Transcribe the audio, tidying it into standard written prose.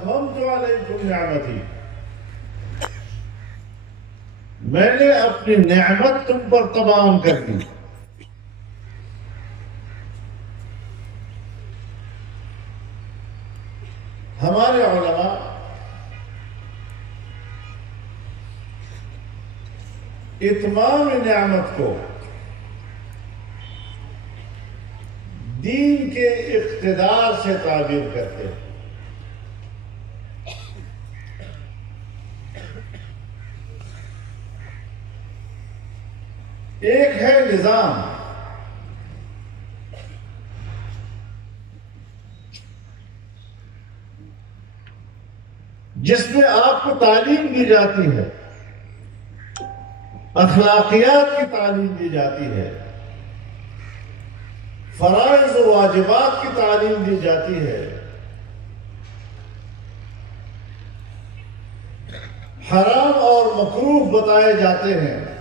اتممت علیکم نعمتی، میں نے اپنی نعمت تم پر تمام کر دی۔ ہمارے علماء اتمام نعمت کو دین کے اقتدار سے تعبیر کرتے ہیں۔ ایک ہے نظام جس میں آپ کو تعلیم دی جاتی ہے، اخلاقیات کی تعلیم دی جاتی ہے، فرائض و واجبات کی تعلیم دی جاتی ہے، حرام اور مکروہ بتائے جاتے ہیں،